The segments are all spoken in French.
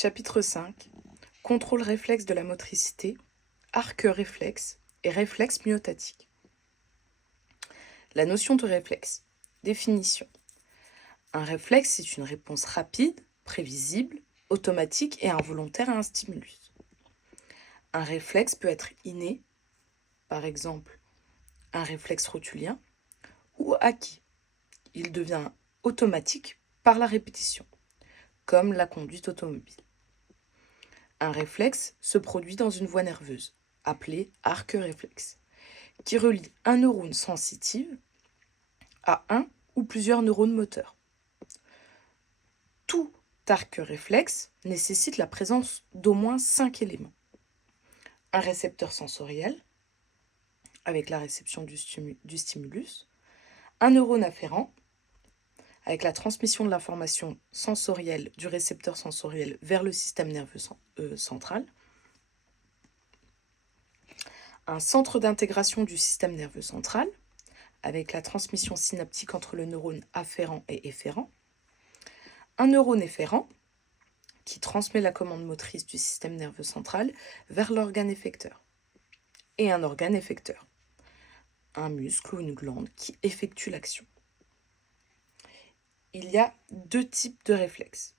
Chapitre 5. Contrôle réflexe de la motricité, arc réflexe et réflexe myotatique. La notion de réflexe. Définition. Un réflexe est une réponse rapide, prévisible, automatique et involontaire à un stimulus. Un réflexe peut être inné, par exemple un réflexe rotulien, ou acquis. Il devient automatique par la répétition, comme la conduite automobile. Un réflexe se produit dans une voie nerveuse, appelée arc réflexe, qui relie un neurone sensitif à un ou plusieurs neurones moteurs. Tout arc réflexe nécessite la présence d'au moins 5 éléments. Un récepteur sensoriel, avec la réception du stimulus, un neurone afférent, avec la transmission de l'information sensorielle du récepteur sensoriel vers le système nerveux central, un centre d'intégration du système nerveux central, avec la transmission synaptique entre le neurone afférent et efférent, un neurone efférent, qui transmet la commande motrice du système nerveux central vers l'organe effecteur, et un organe effecteur, un muscle ou une glande qui effectue l'action. Il y a deux types de réflexes.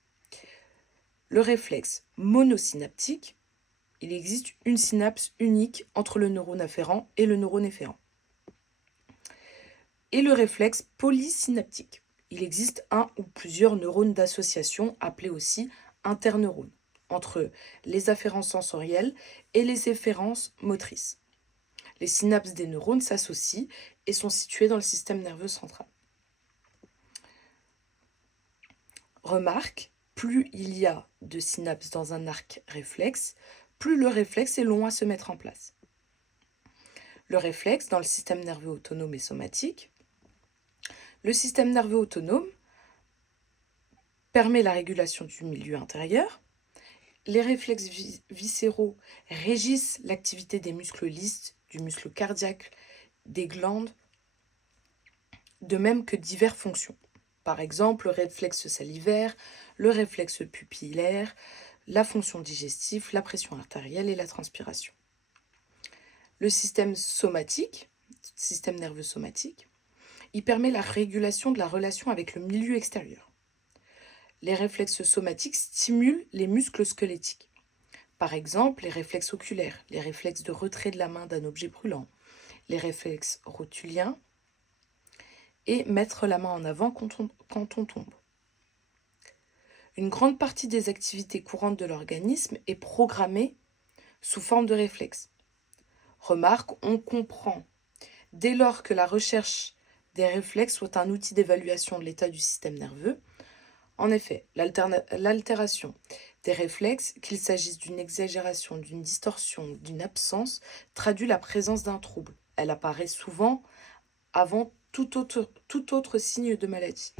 Le réflexe monosynaptique, il existe une synapse unique entre le neurone afférent et le neurone efférent. Et le réflexe polysynaptique, il existe un ou plusieurs neurones d'association, appelés aussi interneurones, entre les afférences sensorielles et les efférences motrices. Les synapses des neurones s'associent et sont situées dans le système nerveux central. Remarque, plus il y a de synapses dans un arc réflexe, plus le réflexe est long à se mettre en place. Le réflexe dans le système nerveux autonome et somatique. Le système nerveux autonome permet la régulation du milieu intérieur. Les réflexes viscéraux régissent l'activité des muscles lisses, du muscle cardiaque, des glandes, de même que diverses fonctions. Par exemple, le réflexe salivaire, le réflexe pupillaire, la fonction digestive, la pression artérielle et la transpiration. Le système somatique, système nerveux somatique, il permet la régulation de la relation avec le milieu extérieur. Les réflexes somatiques stimulent les muscles squelettiques. Par exemple, les réflexes oculaires, les réflexes de retrait de la main d'un objet brûlant, les réflexes rotuliens et mettre la main en avant quand on tombe. Une grande partie des activités courantes de l'organisme est programmée sous forme de réflexes. Remarque, on comprend dès lors que la recherche des réflexes soit un outil d'évaluation de l'état du système nerveux. En effet, l'altération des réflexes, qu'il s'agisse d'une exagération, d'une distorsion, d'une absence, traduit la présence d'un trouble. Elle apparaît souvent avant tout autre signe de maladie.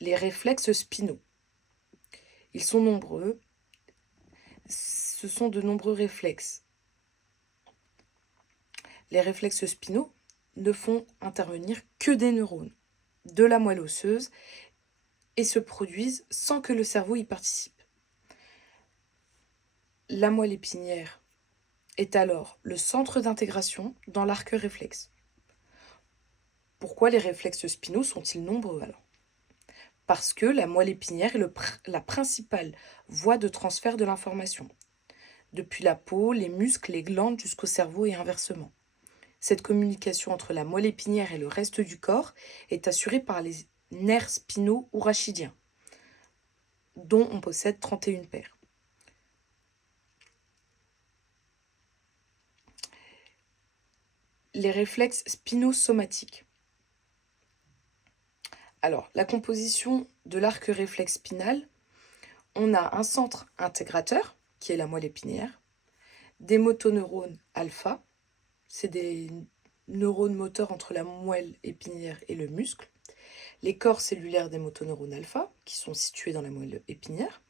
Les réflexes spinaux. Ils sont nombreux. Ce sont de nombreux réflexes. Les réflexes spinaux ne font intervenir que des neurones de la moelle osseuse et se produisent sans que le cerveau y participe. La moelle épinière est alors le centre d'intégration dans l'arc réflexe. Pourquoi les réflexes spinaux sont-ils nombreux alors ? Parce que la moelle épinière est la principale voie de transfert de l'information, depuis la peau, les muscles, les glandes jusqu'au cerveau et inversement. Cette communication entre la moelle épinière et le reste du corps est assurée par les nerfs spinaux ou rachidiens, dont on possède 31 paires. Les réflexes spinosomatiques. Alors, la composition de l'arc réflexe spinal, on a un centre intégrateur, qui est la moelle épinière, des motoneurones alpha, c'est des neurones moteurs entre la moelle épinière et le muscle, les corps cellulaires des motoneurones alpha, qui sont situés dans la moelle épinière,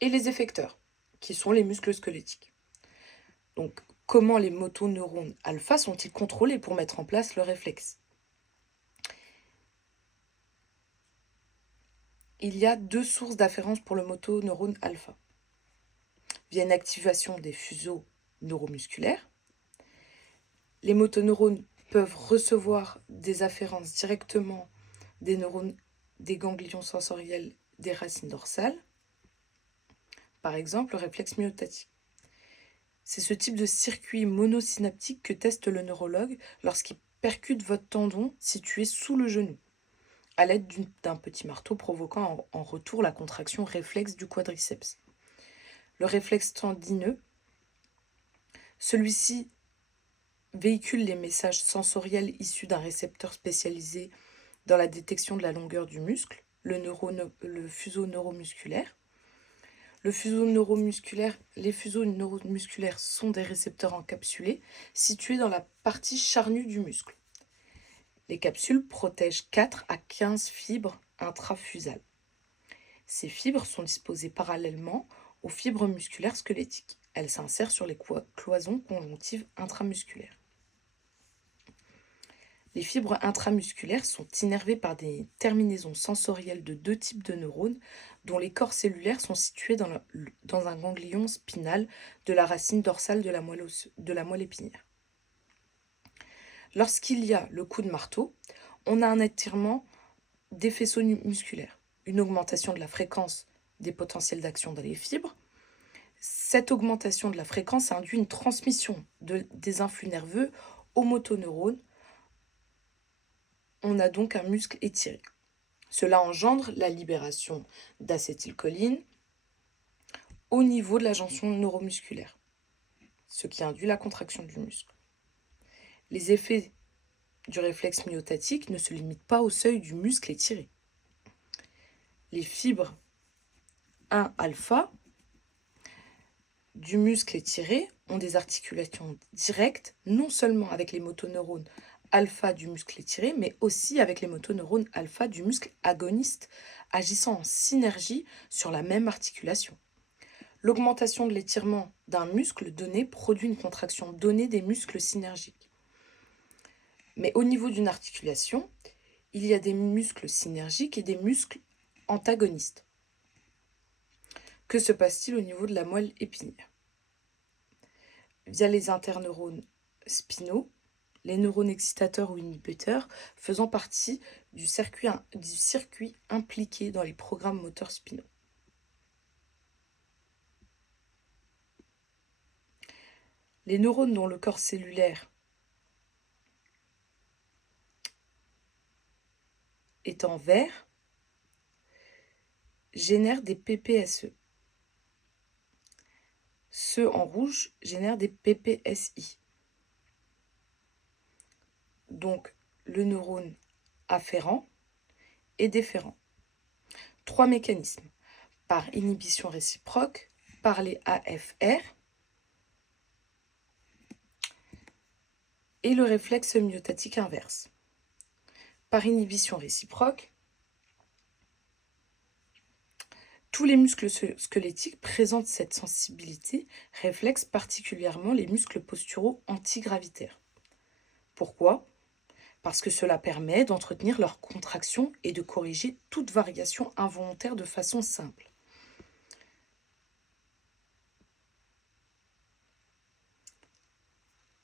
et les effecteurs, qui sont les muscles squelettiques. Donc, comment les motoneurones alpha sont-ils contrôlés pour mettre en place le réflexe ? il y a deux sources d'afférence pour le motoneurone alpha. Via une activation des fuseaux neuromusculaires, les motoneurones peuvent recevoir des afférences directement des neurones des ganglions sensoriels des racines dorsales, par exemple le réflexe myotatique. C'est ce type de circuit monosynaptique que teste le neurologue lorsqu'il percute votre tendon situé sous le genou, à l'aide d'un petit marteau provoquant en retour la contraction réflexe du quadriceps. Le réflexe tendineux, celui-ci véhicule les messages sensoriels issus d'un récepteur spécialisé dans la détection de la longueur du muscle, le fuseau neuromusculaire. Les fuseaux neuromusculaires sont des récepteurs encapsulés situés dans la partie charnue du muscle. Les capsules protègent 4 à 15 fibres intrafusales. Ces fibres sont disposées parallèlement aux fibres musculaires squelettiques. Elles s'insèrent sur les cloisons conjonctives intramusculaires. Les fibres intramusculaires sont innervées par des terminaisons sensorielles de deux types de neurones dont les corps cellulaires sont situés dans un ganglion spinal de la racine dorsale de la moelle épinière. Lorsqu'il y a le coup de marteau, on a un étirement des faisceaux musculaires, une augmentation de la fréquence des potentiels d'action dans les fibres. Cette augmentation de la fréquence induit une transmission des influx nerveux aux motoneurones. On a donc un muscle étiré. Cela engendre la libération d'acétylcholine au niveau de la jonction neuromusculaire, ce qui induit la contraction du muscle. Les effets du réflexe myotatique ne se limitent pas au seuil du muscle étiré. Les fibres 1-alpha du muscle étiré ont des articulations directes non seulement avec les motoneurones alpha du muscle étiré, mais aussi avec les motoneurones alpha du muscle agoniste, agissant en synergie sur la même articulation. L'augmentation de l'étirement d'un muscle donné produit une contraction donnée des muscles synergiques. Mais au niveau d'une articulation, il y a des muscles synergiques et des muscles antagonistes. Que se passe-t-il au niveau de la moelle épinière? Via les interneurones spinaux, les neurones excitateurs ou inhibiteurs faisant partie du circuit impliqué dans les programmes moteurs spinaux. Les neurones dont le corps cellulaire est en vert génèrent des PPSE. Ceux en rouge génèrent des PPSI. Donc, le neurone afférent et déférent. 3 mécanismes. Par inhibition réciproque, par les AFR et le réflexe myotatique inverse. Par inhibition réciproque, tous les muscles squelettiques présentent cette sensibilité réflexe, particulièrement les muscles posturaux antigravitaires. Pourquoi ? Parce que cela permet d'entretenir leur contraction et de corriger toute variation involontaire de façon simple.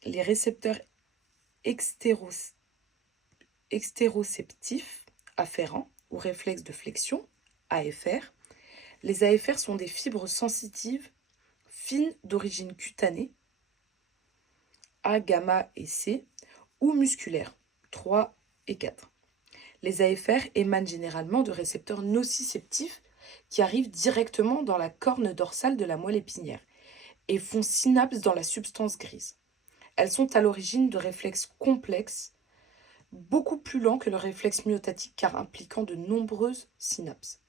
Les récepteurs extéroceptifs afférents ou réflexes de flexion, AFR. Les AFR sont des fibres sensitives fines d'origine cutanée, A, gamma et C, ou musculaires, 3 et 4. Les AFR émanent généralement de récepteurs nociceptifs qui arrivent directement dans la corne dorsale de la moelle épinière et font synapse dans la substance grise. Elles sont à l'origine de réflexes complexes, beaucoup plus lents que le réflexe myotatique car impliquant de nombreuses synapses.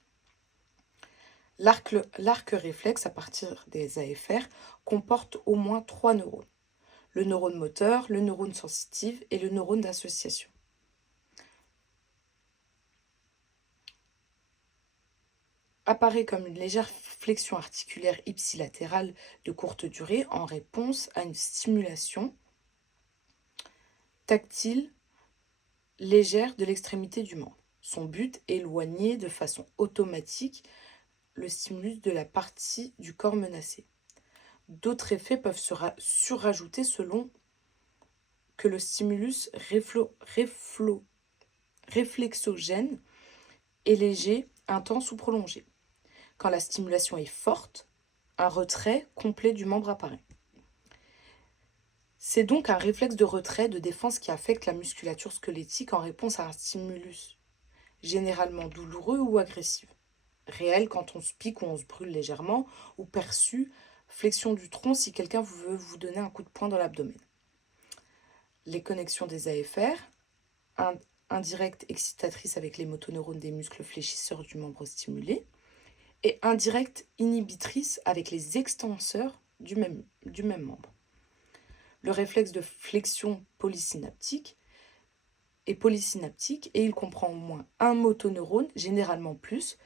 L'arc réflexe à partir des AFR comporte au moins 3 neurones. Le neurone moteur, le neurone sensitif et le neurone d'association. Apparaît comme une légère flexion articulaire ipsilatérale de courte durée en réponse à une stimulation tactile légère de l'extrémité du membre. Son but, éloigner de façon automatique le stimulus de la partie du corps menacée. D'autres effets peuvent se surajouter selon que le stimulus réflexogène est léger, intense ou prolongé. Quand la stimulation est forte, un retrait complet du membre apparaît. C'est donc un réflexe de retrait de défense qui affecte la musculature squelettique en réponse à un stimulus, généralement douloureux ou agressif. Réel quand on se pique ou on se brûle légèrement, ou perçu, flexion du tronc si quelqu'un veut vous donner un coup de poing dans l'abdomen. Les connexions des AFR, indirecte excitatrice avec les motoneurones des muscles fléchisseurs du membre stimulé, et indirecte inhibitrice avec les extenseurs du même membre. Le réflexe de flexion est polysynaptique et il comprend au moins un motoneurone, généralement plus,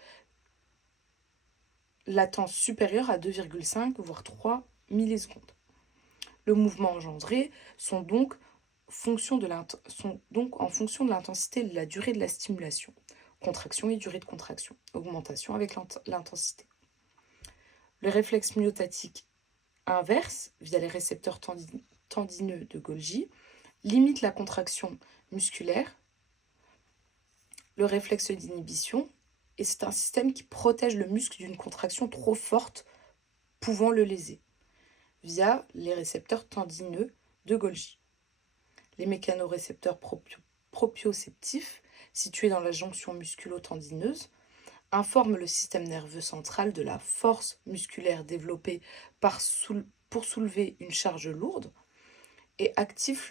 latence supérieure à 2,5 voire 3 millisecondes. Le mouvement engendré sont donc en fonction de l'intensité et de la durée de la stimulation. Contraction et durée de contraction. Augmentation avec l'intensité. Le réflexe myotatique inverse, via les récepteurs tendineux de Golgi, limite la contraction musculaire. Le réflexe d'inhibition, et c'est un système qui protège le muscle d'une contraction trop forte pouvant le léser, via les récepteurs tendineux de Golgi. Les mécanorécepteurs proprioceptifs, situés dans la jonction musculo-tendineuse, informent le système nerveux central de la force musculaire développée pour soulever une charge lourde et actifs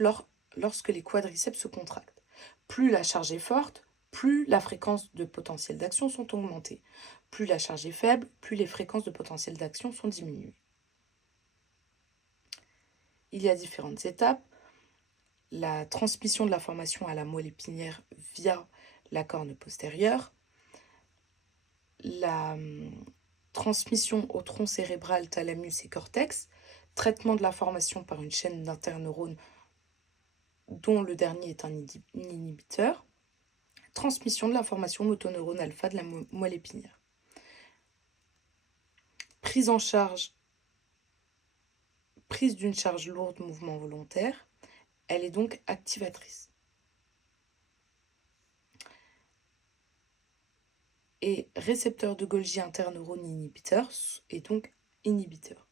lorsque les quadriceps se contractent. Plus la charge est forte, plus la fréquence de potentiel d'action sont augmentées. Plus la charge est faible, plus les fréquences de potentiel d'action sont diminuées. Il y a différentes étapes. La transmission de l'information à la moelle épinière via la corne postérieure, la transmission au tronc cérébral, thalamus et cortex, traitement de l'information par une chaîne d'interneurones dont le dernier est un inhibiteur, transmission de l'information motoneurone alpha de la moelle épinière. Prise d'une charge lourde, mouvement volontaire, elle est donc activatrice. Et récepteur de Golgi interneurone inhibiteur est donc inhibiteur.